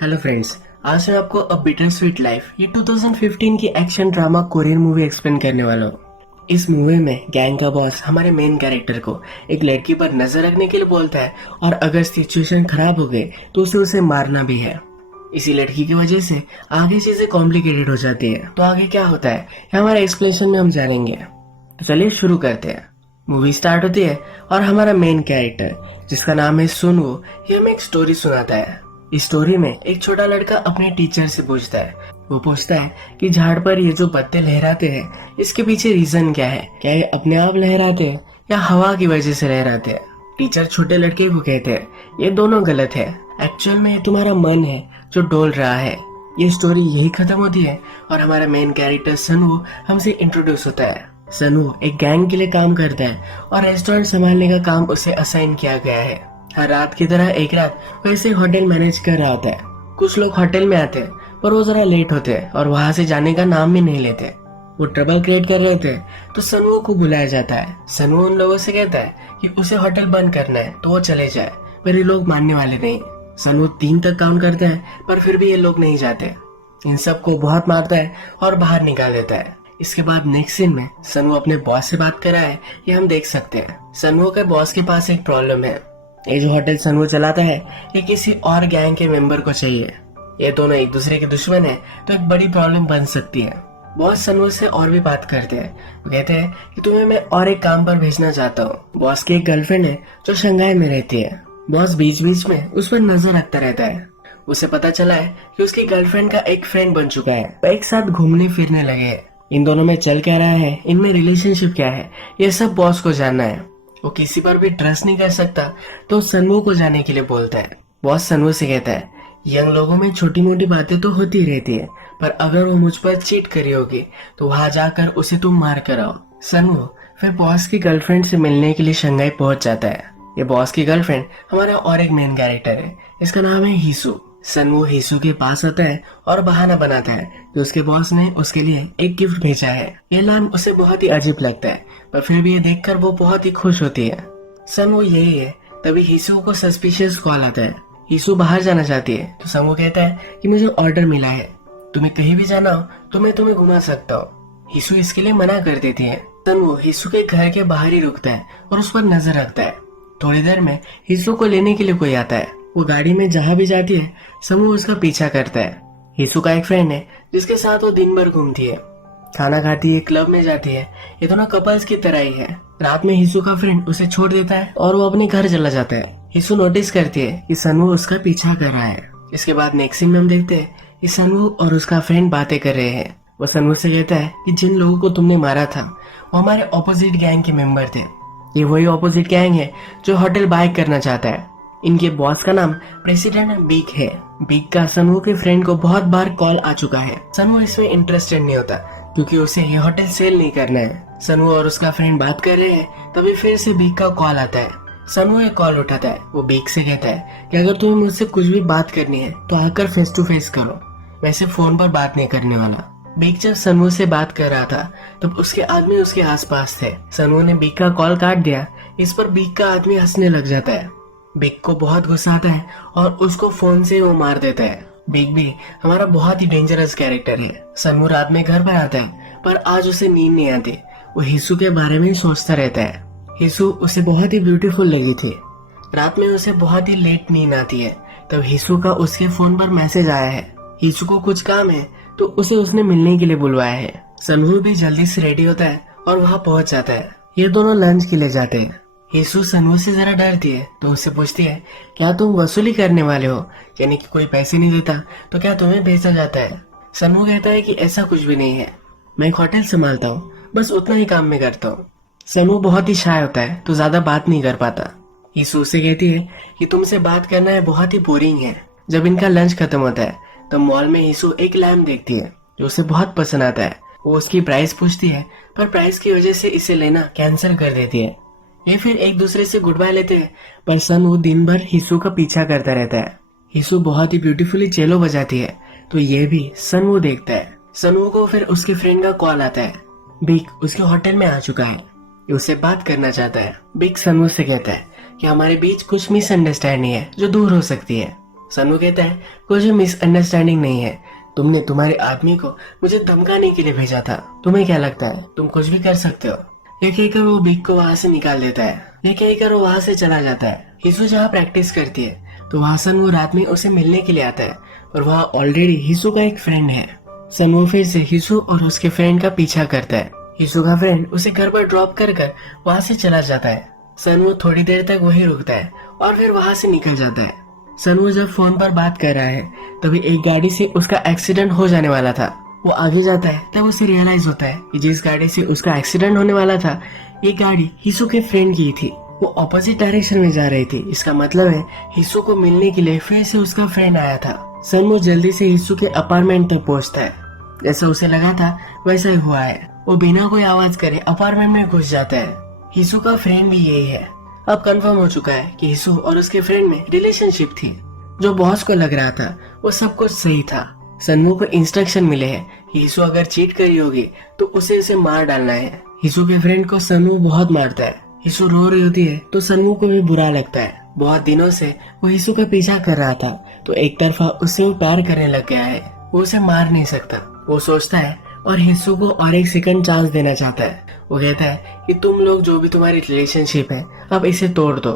Hello friends, आज मैं आपको अ बिटर स्वीट लाइफ ये 2015 की action drama Korean movie explain करने वाला हूँ। इस मूवी में गैंग का बॉस हमारे मेन कैरेक्टर को एक लड़की पर नजर रखने के लिए बोलता है और अगर सिचुएशन खराब हो गई तो उसे मारना भी है। इसी लड़की की वजह से आगे चीजें कॉम्प्लिकेटेड हो जाती है। तो आगे क्या होता है ये हमारे एक्सप्लेनेशन में हम जानेंगे। तो चलिए शुरू करते हैं। मूवी स्टार्ट होती है और हमारा मेन कैरेक्टर जिसका नाम है सुनवो, ये हमें एक स्टोरी सुनाता है। इस स्टोरी में एक छोटा लड़का अपने टीचर से पूछता है। वो पूछता है कि झाड़ पर ये जो पत्ते लहराते हैं इसके पीछे रीजन क्या है, क्या ये अपने आप लहराते हैं या हवा की वजह से लहराते हैं। टीचर छोटे लड़के को कहते हैं ये दोनों गलत है, एक्चुअल में ये तुम्हारा मन है जो डोल रहा है। ये स्टोरी यही खत्म होती है और हमारा मेन कैरेक्टर सनवो हमसे इंट्रोड्यूस होता है। सनवो एक गैंग के लिए काम करता है और रेस्टोरेंट संभालने का काम उसे असाइन किया गया है। हर रात की तरह एक रात वैसे होटल मैनेज कर रहा होता है। कुछ लोग होटल में आते हैं पर वो जरा लेट होते हैं और वहां से जाने का नाम भी नहीं लेते। वो ट्रबल क्रिएट कर रहे थे तो सनवो को बुलाया जाता है। सनवो उन लोगों से कहता है कि उसे होटल बंद करना है तो वो चले जाए, पर ये लोग मानने वाले नहीं। सनवो 3 तक काउंट करता है पर फिर भी ये लोग नहीं जाते। इन सबको बहुत मारता है और बाहर निकाल देता है। इसके बाद नेक्स्ट सीन में सनवो अपने बॉस से बात कर रहा है, ये हम देख सकते हैं। सनवो के बॉस के पास एक प्रॉब्लम है। ये जो होटल सनवो चलाता है ये किसी और गैंग के मेंबर को चाहिए। ये दोनों एक दूसरे के दुश्मन है तो एक बड़ी प्रॉब्लम बन सकती है। बॉस सनवो से और भी बात करते हैं। वो कहते हैं कि तुम्हें मैं और एक काम पर भेजना चाहता हूँ। बॉस की एक गर्लफ्रेंड है जो शंघाई में रहती है। बॉस बीच बीच में उस पर नजर रखता रहता है। उसे पता चला है कि उसकी गर्लफ्रेंड का एक फ्रेंड बन चुका है। वो एक साथ घूमने फिरने लगे हैं। इन दोनों में चल क्या रहा है, इनमें रिलेशनशिप क्या है, ये सब बॉस को जानना है। वो किसी पर भी ट्रस्ट नहीं कर सकता तो सनवो को जाने के लिए बोलता है। बॉस सनवो से कहता है यंग लोगों में छोटी मोटी बातें तो होती रहती है, पर अगर वो मुझ पर चीट करी होगी तो वहां जाकर उसे तुम मार कर आओ। सनवो फिर बॉस की गर्लफ्रेंड से मिलने के लिए शंघाई पहुंच जाता है। ये बॉस की गर्लफ्रेंड हमारा और एक मेन कैरेक्टर है, इसका नाम है हिसू। सनवो हिसू के पास आता है और बहाना बनाता है कि उसके बॉस ने उसके लिए एक गिफ्ट भेजा है। ये नाम उसे बहुत ही अजीब लगता है पर फिर भी ये देखकर वो बहुत ही खुश होती है। सनवो यही है। तभी हिसू को सस्पिशियस कॉल आता है। हिसू बाहर जाना चाहती है तो सनवो कहता है कि मुझे ऑर्डर मिला है, तुम्हें कहीं भी जाना हो तो मैं तुम्हें घुमा सकता हूँ। हिसू इसके लिए मना कर देती है। सनवो हिसू के घर के बाहर ही रुकता है और उस पर नजर रखता है। थोड़ी देर में हिसू को लेने के लिए कोई आता है। वो गाड़ी में जहाँ भी जाती है सनवो उसका पीछा करता है। हिसू का एक फ्रेंड है जिसके साथ वो दिन भर घूमती है, खाना खाती है, क्लब में जाती है। ये दोनों कपल्स की तरह ही है। रात में हिसू का फ्रेंड उसे छोड़ देता है और वो अपने घर चला जाता है। हिसू नोटिस करती है कि सनवो उसका पीछा कर रहा है। इसके बाद नेक्स्ट सीन में हम देखते हैं कि सनवो और उसका फ्रेंड बातें कर रहे हैं। वो सनवो से कहता है कि जिन लोगों को तुमने मारा था वो हमारे ऑपोजिट गैंग के मेंबर थे। ये वही ऑपोजिट गैंग है जो होटल बाय करना चाहता है। इनके बॉस का नाम प्रेसिडेंट बिग है। बिग का सनवो के फ्रेंड को बहुत बार कॉल आ चुका है। सनवो इसमें इंटरेस्टेड नहीं होता क्योंकि उसे ये होटल सेल नहीं करना है। सनवो और उसका फ्रेंड बात कर रहे हैं तभी फिर से बिग का कॉल आता है। सनवो एक कॉल उठाता है। वो बिग से कहता है कि अगर तुम्हें मुझसे कुछ भी बात करनी है तो आकर फेस टू फेस करो, वैसे फोन पर बात नहीं करने वाला। बिग जब सनवो से बात कर रहा था तब उसके आदमी उसके आसपास थे। सनवो ने बिग का कॉल काट दिया। इस पर बिग का आदमी हंसने लग जाता है। बिग को बहुत गुस्सा आता है और उसको फोन से वो मार देता है। बिग भी हमारा बहुत ही डेंजरस कैरेक्टर है। सनवो रात में घर पर आता है पर आज उसे नींद नहीं आती। वो हिसू के बारे में ही सोचता रहता है। हिसू उसे बहुत ही ब्यूटीफुल लगी थी। रात में उसे बहुत ही लेट नींद आती है। तब हिसू का उसके फोन पर मैसेज आया है। हिसू को कुछ काम है तो उसे उसने मिलने के लिए बुलवाया है। सनवो भी जल्दी से रेडी होता है और वहाँ पहुँच जाता है। ये दोनों लंच के लिए जाते हैं। हिसू सनवो से जरा डरती है तो उससे पूछती है क्या तुम वसूली करने वाले हो, यानी कि कोई पैसे नहीं देता तो क्या तुम्हें भेजा जाता है। सनवो कहता है कि ऐसा कुछ भी नहीं है, मैं एक होटल संभालता हूँ, बस उतना ही काम मैं करता हूँ। सनवो बहुत ही शाय होता है तो ज्यादा बात नहीं कर पाता। हिसू से कहती है कि तुमसे बात करना है बहुत ही बोरिंग है। जब इनका लंच खत्म होता है तो मॉल में हिसू एक लैम्प देखती है जो उसे बहुत पसंद आता है। वो उसकी प्राइस पूछती है पर प्राइस की वजह से इसे लेना कैंसिल कर देती है। ये फिर एक दूसरे से गुड बाय लेते हैं पर सनवो दिन भर हिसू का पीछा करता रहता है। हिसू बहुत ही ब्यूटीफुली चेलो बजाती है तो ये भी सनवो देखता है। सनवो को फिर उसके फ्रेंड का कॉल आता है। बिग उसके होटल में आ चुका है, ये उससे बात करना चाहता है। बिग सनवो से कहता है कि हमारे बीच कुछ मिसअंडरस्टैंडिंग है जो दूर हो सकती है। सन्नू कहता है कोई मिसअंडरस्टैंडिंग नहीं है, तुमने तुम्हारे आदमी को मुझे धमकाने के लिए भेजा था, तुम्हें क्या लगता है तुम कुछ भी कर सकते हो। ये कहकर वो बिग को वहाँ से निकाल देता है। ये कहकर वो वहाँ से चला जाता है। हिसू जहाँ प्रैक्टिस करती है तो वहाँ सन्नू रात में उसे मिलने के लिए आता है और वहाँ ऑलरेडी हिसू का एक फ्रेंड है। सन्नू फिर से हिसू और उसके फ्रेंड का पीछा करता है। हिसू का फ्रेंड उसे घर पर ड्रॉप कर वहाँ से चला जाता है। सन्नू थोड़ी देर तक वहीं रुकता है और फिर वहाँ से निकल जाता है। सन्नू जब फोन पर बात कर रहा है तभी एक गाड़ी से उसका एक्सीडेंट हो जाने वाला था। वो आगे जाता है तब उसे रियलाइज होता है कि जिस गाड़ी से उसका एक्सीडेंट होने वाला था ये गाड़ी हिसू के फ्रेंड की थी। वो ऑपोजिट डायरेक्शन में जा रही थी। इसका मतलब है हिसू को मिलने के लिए फिर से उसका फ्रेंड आया था। सन्नू जल्दी से हिसू के अपार्टमेंट तक पहुंचता है। जैसा उसे लगा था वैसा ही हुआ है। वो बिना कोई आवाज करे अपार्टमेंट में घुस जाता है। हिसू का फ्रेंड भी यही है। अब कंफर्म हो चुका है कि हिसू और उसके फ्रेंड में रिलेशनशिप थी। जो बॉस को लग रहा था वो सब कुछ सही था। सन्नू को इंस्ट्रक्शन मिले हैं हिसू अगर चीट करी होगी तो उसे मार डालना है। हिसू के फ्रेंड को सन्नू बहुत मारता है। हिसू रो रही होती है तो सन्नू को भी बुरा लगता है। बहुत दिनों से वो हिसू का पीछा कर रहा था तो एक तरफा उससे वो प्यार करने लग गया है। वो उसे मार नहीं सकता। वो सोचता है और हिसू को और एक सेकंड चांस देना चाहता है। वो कहता है कि तुम लोग जो भी तुम्हारी रिलेशनशिप है अब इसे तोड़ दो।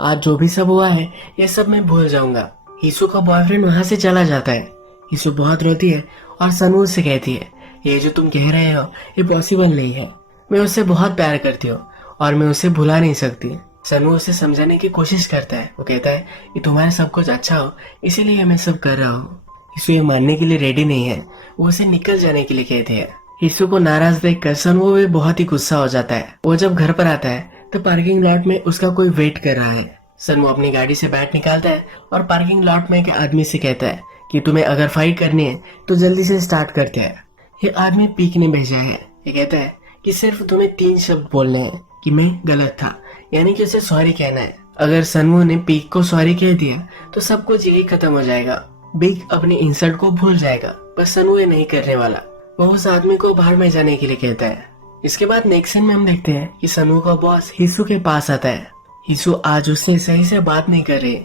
आज जो भी सब हुआ है ये सब मैं भूल जाऊंगा। हिसू का बॉयफ्रेंड वहाँ से चला जाता है। हिसू बहुत रोती है और सन्नू से कहती है ये जो तुम कह रहे हो ये पॉसिबल नहीं है। मैं उससे बहुत प्यार करती हूँ और मैं उसे भुला नहीं सकती। सन्नू उसे समझाने की कोशिश करता है। वो कहता है कि तुम्हारा सब कुछ अच्छा हो इसीलिए मैं सब कर रहा हूँ। हिसू ये मानने के लिए रेडी नहीं है। वो उसे निकल जाने के लिए कहती है। हिसू को नाराज देखकर सन्नू भी बहुत ही गुस्सा हो जाता है। वो जब घर पर आता है तो पार्किंग लॉट में उसका कोई वेट कर रहा है। सन्नू अपनी गाड़ी से बैट निकालता है और पार्किंग लॉट में के आदमी से कहता है कि तुम्हें अगर फाइट करनी है तो जल्दी से स्टार्ट करते हैं। ये आदमी पीक ने भेजा है। ये कहता है कि सिर्फ तुम्हें 3 शब्द बोलने हैं कि मैं गलत था, यानी कि उसे सॉरी कहना है। अगर सन्नू ने पीक को सॉरी कह दिया तो सब कुछ यही खत्म हो जाएगा। पीक अपनी इंसल्ट को भूल जाएगा। पर सन्नू ये नहीं करने वाला। वो उस आदमी को बाहर में जाने के लिए कहता है। इसके बाद नेक्स्ट सीन में हम देखते हैं कि सन्नू का बॉस हिसू के पास आता है। हिसू आज उससे सही से बात नहीं कर रही।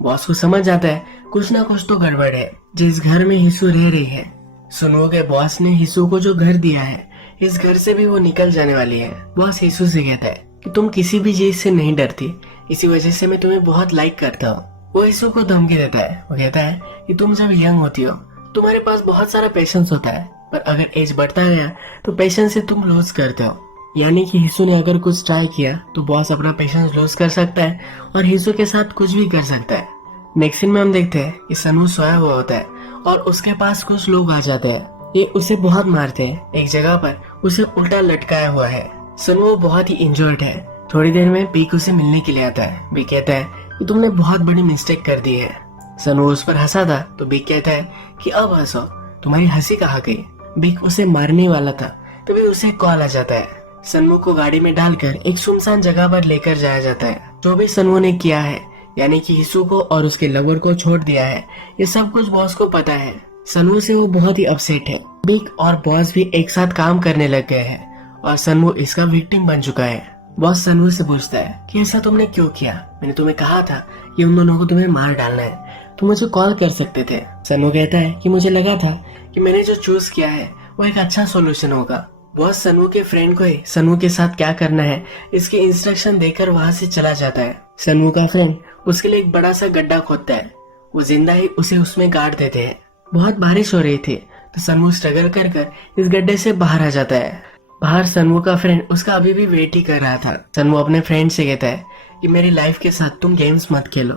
बॉस को समझ जाता है कुछ ना कुछ तो गड़बड़ है। जिस घर में हिसू रह रही है, सन्नू के बॉस ने हिसू को जो घर दिया है इस घर से भी वो निकल जाने वाली है। बॉस हिसू से कहता है कि तुम किसी भी चीज से नहीं डरती, इसी वजह से मैं तुम्हें बहुत लाइक करता हूँ। वो हिसू को धमकी देता है। वो कहता है कि तुम जब यंग होती हो तुम्हारे पास बहुत सारा पेशेंस होता है, पर अगर एज बढ़ता गया तो पेशेंस से तुम लूज करते हो। यानी कि हिसू ने अगर कुछ ट्राई किया तो बॉस अपना पेशेंस लूज कर सकता है और हिसू के साथ कुछ भी कर सकता है। नेक्स्ट सीन में हम देखते हैं कि सन्नू सोया हुआ होता है और उसके पास कुछ लोग आ जाते हैं। ये उसे बहुत मारते हैं। एक जगह पर उसे उल्टा लटकाया हुआ है। सन्नू बहुत ही इंजर्ड है। थोड़ी देर में पीक उसे मिलने के लिए आता है। बिग कहता है कि तुमने बहुत बड़ी मिस्टेक कर दी है। सन्नू उस पर हंसा था तो बिग कहता है कि अब हंसो, तुम्हारी हंसी कहाँ गई। बिग उसे मारने वाला था तभी उसे कॉल आ जाता है। सन्नू को गाड़ी में डालकर एक सुनसान जगह पर लेकर जाया जाता है। जो भी सन्नू ने किया है, यानी कि हिसू को और उसके लवर को छोड़ दिया है, ये सब कुछ बॉस को पता है। सन्नू से वो बहुत ही अपसेट है। बिग और बॉस भी एक साथ काम करने लग गए हैं और सन्नू इसका विक्टिम बन चुका है। बॉस सन्नू से पूछता है कि ऐसा तुमने क्यों किया। मैंने तुम्हें कहा था कि उन दोनों को तुम्हें मार डालना है, तुम मुझे कॉल कर सकते थे। सन्नू कहता है कि मुझे लगा था कि मैंने जो चूज किया है वो एक अच्छा सोल्यूशन होगा। बॉस सन्नू के फ्रेंड को ही सन्नू के साथ क्या करना है इसकी इंस्ट्रक्शन देकर वहाँ से चला जाता है। सन्नू का फ्रेंड उसके लिए एक बड़ा सा गड्ढा खोदता है। वो जिंदा ही उसे उसमें गाड़ देते हैं। बहुत बारिश हो रही थी तो सन्नू स्ट्रगल कर इस गड्ढे से बाहर आ जाता है। बाहर सन्नू का फ्रेंड उसका अभी भी वेट ही कर रहा था। सन्नू अपने फ्रेंड से कहता है कि मेरी लाइफ के साथ तुम गेम्स मत खेलो।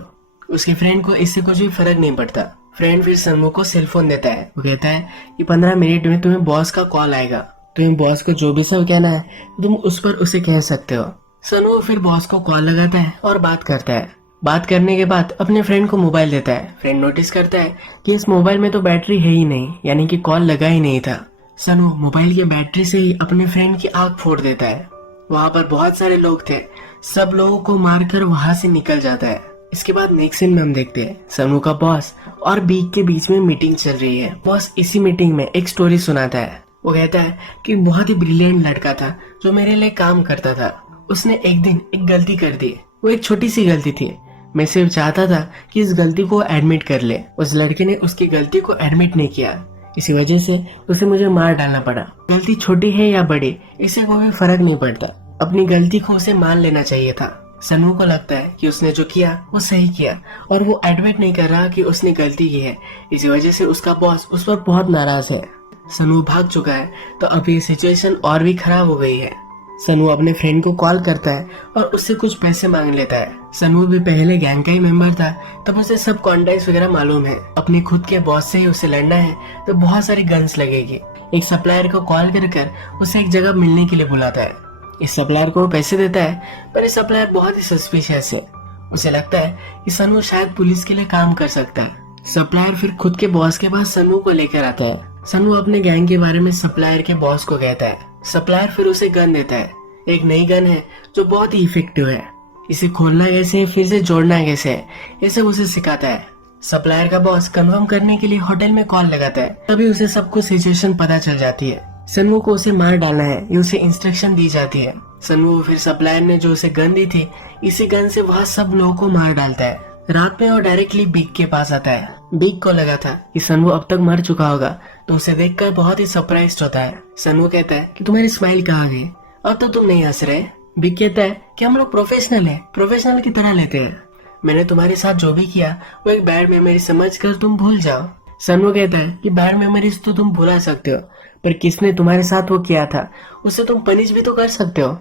उसके फ्रेंड को इससे कुछ भी फर्क नहीं पड़ता। फ्रेंड फिर सन्नू को सेल फोन देता है। वो कहता है कि 15 मिनट में तुम्हें बॉस का कॉल आएगा। तुम्हें बॉस को जो भी सब कहना है तुम उस पर उसे कह सकते हो। सन्नू फिर बॉस को कॉल लगाता है और बात करता है। बात करने के बाद अपने फ्रेंड को मोबाइल देता है। फ्रेंड नोटिस करता है कि इस मोबाइल में तो बैटरी है ही नहीं, यानी कि कॉल लगा ही नहीं था। सन्नू मोबाइल की बैटरी से ही अपने फ्रेंड की आंख फोड़ देता है। वहाँ पर बहुत सारे लोग थे। सब लोगों को मारकर वहाँ से निकल जाता है। इसके बाद नेक्स्ट सीन में हम देखते हैं सन्नू का बॉस और बीक के बीच में मीटिंग चल रही है। बॉस इसी मीटिंग में एक स्टोरी सुनाता है। वो कहता है कि बहुत ही ब्रिलियंट लड़का था जो मेरे लिए काम करता था। उसने एक दिन एक गलती कर दी। वो एक छोटी सी गलती थी मैं सिर्फ चाहता था कि इस गलती को एडमिट कर ले। उस लड़के ने उसकी गलती को एडमिट नहीं किया, इसी वजह से उसे मुझे मार डालना पड़ा। गलती छोटी है या बड़ी, इससे कोई फर्क नहीं पड़ता। अपनी गलती को उसे मान लेना चाहिए था। सनू को लगता है कि उसने जो किया वो सही किया और वो एडमिट नहीं कर रहा कि उसने गलती की है। इसी वजह से उसका बॉस उस पर बहुत नाराज है। सनू भाग चुका है तो अब ये सिचुएशन और भी खराब हो गई है। सनू अपने फ्रेंड को कॉल करता है और उससे कुछ पैसे मांग लेता है। सनू भी पहले गैंग का ही मेंबर था, तब उसे सब कॉन्टैक्ट्स वगैरह मालूम है। अपने खुद के बॉस से ही उसे लड़ना है तो बहुत सारी गन्स लगेगी। एक सप्लायर को कॉल कर उसे एक जगह मिलने के लिए बुलाता है। इस सप्लायर को पैसे देता है, पर इस सप्लायर बहुत ही सस्पिशियस है। उसे लगता है कि सनू शायद पुलिस के लिए काम कर सकता है। सप्लायर फिर खुद के बॉस के पास सनू को लेकर आता है। सनू अपने गैंग के बारे में सप्लायर के बॉस को कहता है। सप्लायर फिर उसे गन देता है। एक नई गन है जो बहुत ही इफेक्टिव है। इसे खोलना कैसे, फिर से जोड़ना कैसे है, ये सब उसे सिखाता है। सप्लायर का बॉस कंफर्म करने के लिए होटल में कॉल लगाता है, तभी उसे सब कुछ सिचुएशन पता चल जाती है। सनू को उसे मार डालना है, ये उसे इंस्ट्रक्शन दी जाती है। सनू फिर सप्लायर ने जो उसे गन दी थी, इसी गन से वह सब लोगों को मार डालता है। रात में वो डायरेक्टली बिग के पास आता है। बिग को लगा था कि सनू अब तक मर चुका होगा, तो उसे देखकर बहुत ही सरप्राइज होता है। सनू कहता है कि तुम्हारी स्माइल कहाँ गई, अब तो तुम नहीं हंस रहे। बिग कहता है कि हम लोग प्रोफेशनल है, प्रोफेशनल की तरह लेते हैं। मैंने तुम्हारे साथ जो भी किया वो एक बैड मेमोरी समझकर तुम भूल जाओ। सनू कहता है कि बैड मेमोरीज तो तुम भुला सकते हो, पर किसने तुम्हारे साथ वो किया था उसे तुम पनिश भी तो कर सकते हो।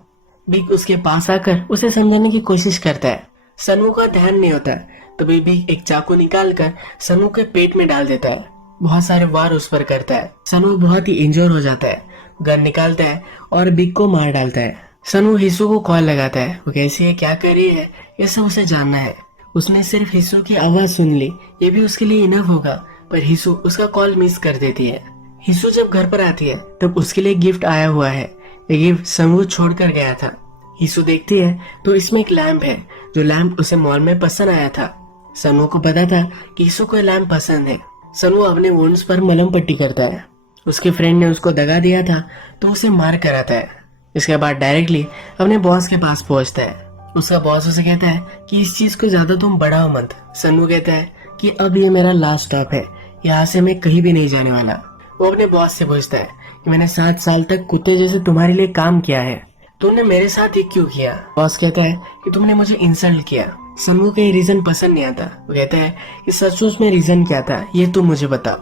बिग उसके पास आकर उसे समझाने की कोशिश करता है। सनू का ध्यान नहीं होता, तभी बिग एक चाकू निकाल कर सनू के पेट में डाल देता है। बहुत सारे वार उस पर करता है। सनू बहुत ही इंजोर हो जाता है। गन निकालता है और बिग को मार डालता है। सनू हिस्सू को कॉल लगाता है। वो कैसी है, क्या कर रही है, ये सब उसे जानना है। उसने सिर्फ हिस्सू की आवाज सुन ली, ये भी उसके लिए इनफ होगा, पर हिस्सू उसका कॉल मिस कर देती है। हिस्सू जब घर पर आती है तब उसके लिए गिफ्ट आया हुआ है। ये गिफ्ट सनू छोड़कर गया था। हिस्सू देखती है तो इसमें एक लैंप है, जो लैंप उसे मॉल में पसंद आया था। सनू को पता था कि हिस्सू को लैंप पसंद है। सनू अपने वुंड्स पर मलहम पट्टी करता है। उसके फ्रेंड ने उसको दगा दिया था तो उसे मार कर आता है। इसके बाद डायरेक्टली अपने बॉस के पास पहुंचता है। उसका बॉस उसे कहता है कि इस चीज को ज्यादा तुम बढ़ाओ मत। सनू कहता है कि अब ये मेरा लास्ट स्टॉप है, यहाँ से मैं कहीं भी नहीं जाने वाला। वो अपने बॉस से पूछता है कि मैंने 7 साल तक कुत्ते जैसे तुम्हारे लिए काम किया है, तुमने मेरे साथ ये क्यों किया। बॉस कहता है कि तुमने मुझे इंसल्ट किया। सनू को ये रीजन पसंद नहीं आता। वो कहता है कि सचमुच में रीजन क्या था ये तुम मुझे बताओ,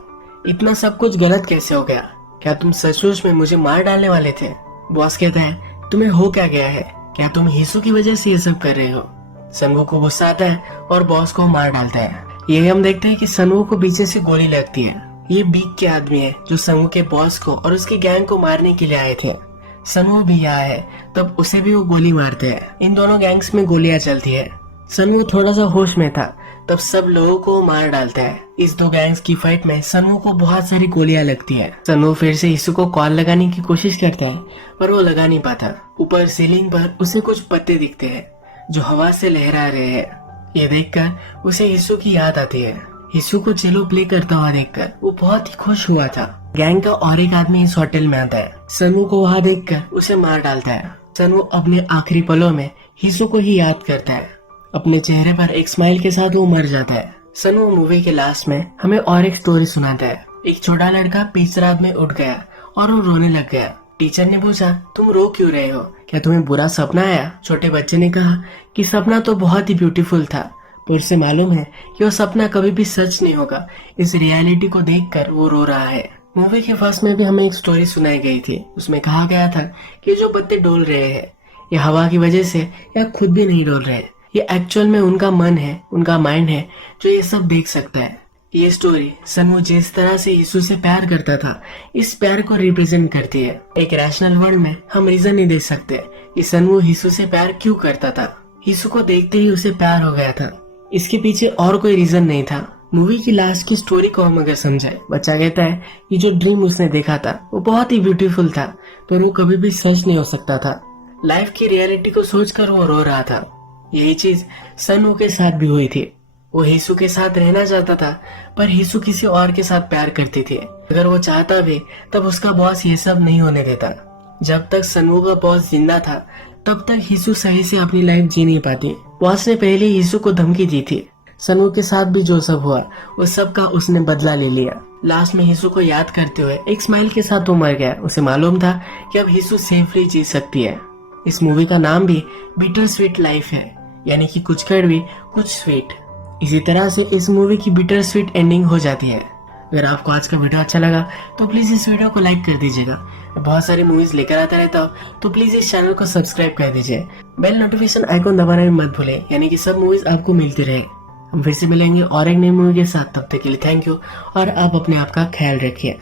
इतना सब कुछ गलत कैसे हो गया, क्या तुम सचमुच में मुझे मार डालने वाले थे। बॉस कहता है तुम्हें हो क्या गया है, क्या तुम हिस्सू की वजह से ये सब कर रहे हो। सनू को गुस्सा आता है और बॉस को मार डालता है। ये हम देखते हैं कि सनू को पीछे से गोली लगती है। ये बिग के आदमी है जो सनू के बॉस को और उसकी गैंग को मारने के लिए आए थे। सनू भी यहाँ है तब उसे भी वो गोली मारते हैं। इन दोनों गैंग्स में गोलियां चलती है। सनू थोड़ा सा होश में था तब सब लोगों को मार डालता है। इस दो गैंग्स की फाइट में सनू को बहुत सारी गोलियां लगती है। सनू फिर से हिस्सू को कॉल लगाने की कोशिश करता है, पर वो लगा नहीं पाता। ऊपर सीलिंग पर उसे कुछ पत्ते दिखते हैं जो हवा से लहरा रहे हैं। ये देखकर उसे हिस्सू की याद आती है। हिस्सू को चेलो प्ले करता हुआ देखकर वो बहुत ही खुश हुआ था। गैंग का और एक आदमी इस होटल में आता है। सनू को वहाँ देखकर उसे मार डालता है। सनू अपने आखिरी पलों में हिस्सू को ही याद करता है। अपने चेहरे पर एक स्माइल के साथ वो मर जाता है। सनू मूवी के लास्ट में हमें और एक स्टोरी सुनाता है। एक छोटा लड़का बीच रात में उठ गया और वो रोने लग गया। टीचर ने पूछा तुम रो क्यों रहे हो, क्या तुम्हें बुरा सपना आया। छोटे बच्चे ने कहा कि सपना तो बहुत ही ब्यूटीफुल था, पर उसे मालूम है कि वो सपना कभी भी सच नहीं होगा। इस रियलिटी को देखकर वो रो रहा है। मूवी के फर्स्ट में भी हमें एक स्टोरी सुनाई गई थी। उसमें कहा गया था कि जो पत्ते डोल रहे हैं ये हवा की वजह से या खुद भी नहीं डोल रहे, ये एक्चुअल में उनका मन है, उनका माइंड है जो ये सब देख सकता है। ये स्टोरी सनू जिस तरह से यीशु से प्यार करता था, इस प्यार को रिप्रेजेंट करती है। एक रैशनल वर्ल्ड में हम रीजन नहीं दे सकते कि सनू यीशु से प्यार क्यों करता था। यीशु को देखते ही उसे प्यार हो गया था, इसके पीछे और कोई रीजन नहीं था। मूवी की लास्ट की स्टोरी को हम अगर समझाए, बच्चा कहता है कि जो ड्रीम उसने देखा था वो बहुत ही ब्यूटीफुल था, पर वो कभी भी सच नहीं हो सकता था। लाइफ की रियलिटी को सोचकर वो रो रहा था। यही चीज सनू के साथ भी हुई थी। वो यीशु के साथ रहना चाहता था, पर यीशु किसी और के साथ प्यार करती थी। अगर वो चाहता भी तब उसका बॉस ये सब नहीं होने देता। जब तक सनू का बॉस जिंदा था तब तक यीशु सही से अपनी लाइफ जी नहीं पाती। वो बॉस ने पहले यीशु को धमकी दी थी। सनवू के साथ भी जो सब हुआ वो सब का उसने बदला ले लिया। लास्ट में यीशु को याद करते हुए एक स्माइल के साथ वो मर गया। उसे मालूम था कि अब यीशु सेफली जी सकती है। इस मूवी का नाम भी बिटर स्वीट लाइफ है, यानी कि कुछ कड़वी कुछ स्वीट। इसी तरह से इस मूवी की बिटर स्वीट एंडिंग हो जाती है। अगर आपको आज का वीडियो अच्छा लगा तो प्लीज इस वीडियो को लाइक कर दीजिएगा। बहुत सारी मूवीज लेकर आता रहता हूँ तो प्लीज इस चैनल को सब्सक्राइब कर दीजिए। बेल नोटिफिकेशन आइकॉन दबाना भी मत भूले, यानी कि सब मूवीज आपको मिलती रहे। हम फिर से मिलेंगे और एक नई मूवी के साथ। तब तक के लिए थैंक यू और आप अपने आप का ख्याल रखिए।